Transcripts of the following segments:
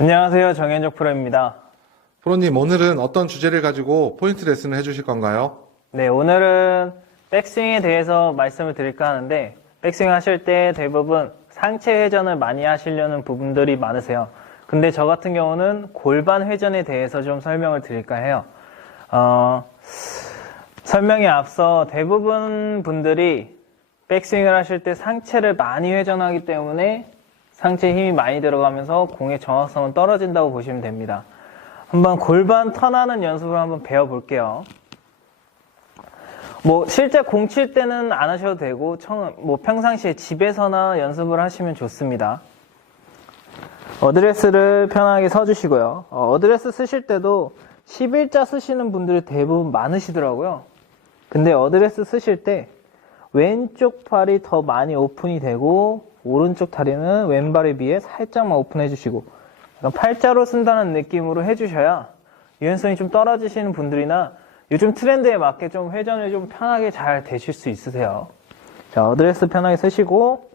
안녕하세요. 정현적 프로입니다. 프로님, 오늘은 어떤 주제를 가지고 포인트 레슨을 해주실 건가요? 네, 오늘은 백스윙에 대해서 말씀을 드릴까 하는데, 백스윙 하실 때 대부분 상체 회전을 많이 하시려는 부분들이 많으세요. 근데 저 같은 경우는 골반 회전에 대해서 좀 설명을 드릴까 해요. 어, 설명에 앞서 대부분 분들이 백스윙을 하실 때 상체를 많이 회전하기 때문에 상체에 힘이 많이 들어가면서 공의 정확성은 떨어진다고 보시면 됩니다. 한번 골반 턴하는 연습을 한번 배워볼게요. 뭐 실제 공 칠 때는 안 하셔도 되고 청- 뭐 평상시에 집에서나 연습을 하시면 좋습니다. 어드레스를 편하게 서주시고요. 어, 어드레스 쓰실 때도 11자 쓰시는 분들이 대부분 많으시더라고요. 근데 어드레스 쓰실 때 왼쪽 팔이 더 많이 오픈이 되고 오른쪽 다리는 왼발에 비해 살짝만 오픈해 주시고 약간 팔자로 쓴다는 느낌으로 해주셔야 유연성이 좀 떨어지시는 분들이나 요즘 트렌드에 맞게 좀 회전을 좀 편하게 잘 되실 수 있으세요. 자, 어드레스 편하게 쓰시고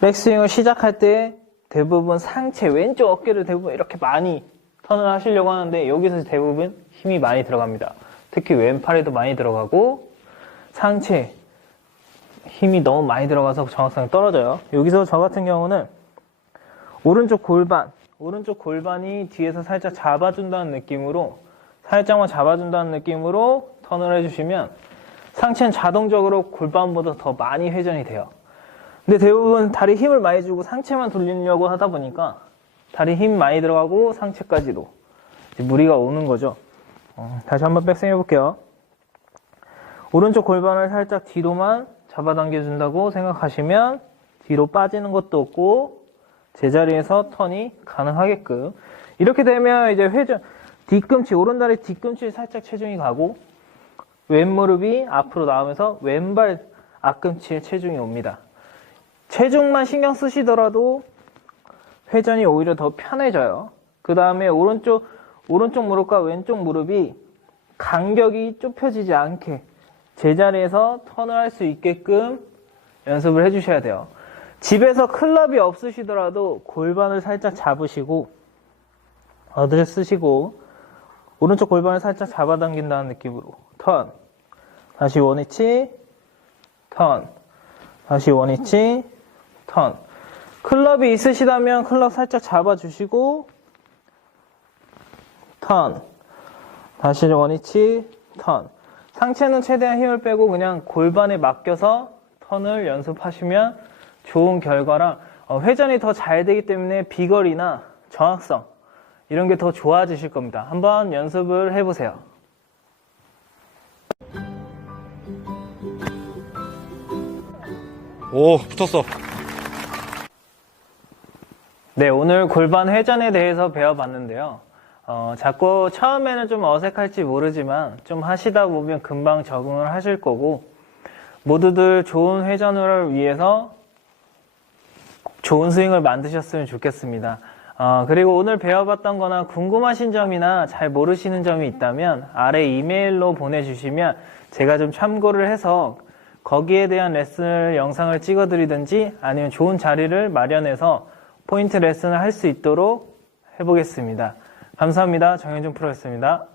백스윙을 시작할 때 대부분 상체 왼쪽 어깨를 대부분 이렇게 많이 턴을 하시려고 하는데 여기서 대부분 힘이 많이 들어갑니다. 특히 왼팔에도 많이 들어가고 상체 힘이 너무 많이 들어가서 정확성이 떨어져요. 여기서 저 같은 경우는 오른쪽 골반, 오른쪽 골반이 뒤에서 살짝 잡아준다는 느낌으로 살짝만 잡아준다는 느낌으로 턴을 해주시면 상체는 자동적으로 골반보다 더 많이 회전이 돼요. 근데 대부분 다리 힘을 많이 주고 상체만 돌리려고 하다 보니까 다리 힘 많이 들어가고 상체까지도 무리가 오는 거죠. 어, 다시 한번 백스윙 해볼게요. 오른쪽 골반을 살짝 뒤로만 잡아당겨 준다고 생각하시면 뒤로 빠지는 것도 없고 제자리에서 턴이 가능하게끔 이렇게 되면 이제 회전 뒤꿈치 오른다리 뒤꿈치 살짝 체중이 가고 왼무릎이 앞으로 나오면서 왼발 앞꿈치에 체중이 옵니다. 체중만 신경 쓰시더라도 회전이 오히려 더 편해져요. 그 다음에 오른쪽 오른쪽 무릎과 왼쪽 무릎이 간격이 좁혀지지 않게 제자리에서 턴을 할 수 있게끔 연습을 해주셔야 돼요. 집에서 클럽이 없으시더라도 골반을 살짝 잡으시고 어드레스 쓰시고 오른쪽 골반을 살짝 잡아당긴다는 느낌으로 턴. 다시 원위치 턴. 다시 원위치 턴. 클럽이 있으시다면 클럽 살짝 잡아주시고 턴. 다시 원위치 턴 상체는 최대한 힘을 빼고 그냥 골반에 맡겨서 턴을 연습하시면 좋은 결과랑 어, 회전이 더 잘 되기 때문에 비거리나 정확성 이런 게 더 좋아지실 겁니다. 한번 연습을 해보세요. 오, 붙었어. 네, 오늘 골반 회전에 대해서 배워봤는데요. 어, 자꾸 처음에는 좀 어색할지 모르지만 좀 하시다 보면 금방 적응을 하실 거고 모두들 좋은 회전을 위해서 좋은 스윙을 만드셨으면 좋겠습니다. 어, 그리고 오늘 배워봤던 거나 궁금하신 점이나 잘 모르시는 점이 있다면 아래 이메일로 보내주시면 제가 좀 참고를 해서 거기에 대한 레슨을 영상을 찍어드리든지 아니면 좋은 자리를 마련해서 포인트 레슨을 할 수 있도록 해보겠습니다. 감사합니다. 정현준 프로였습니다.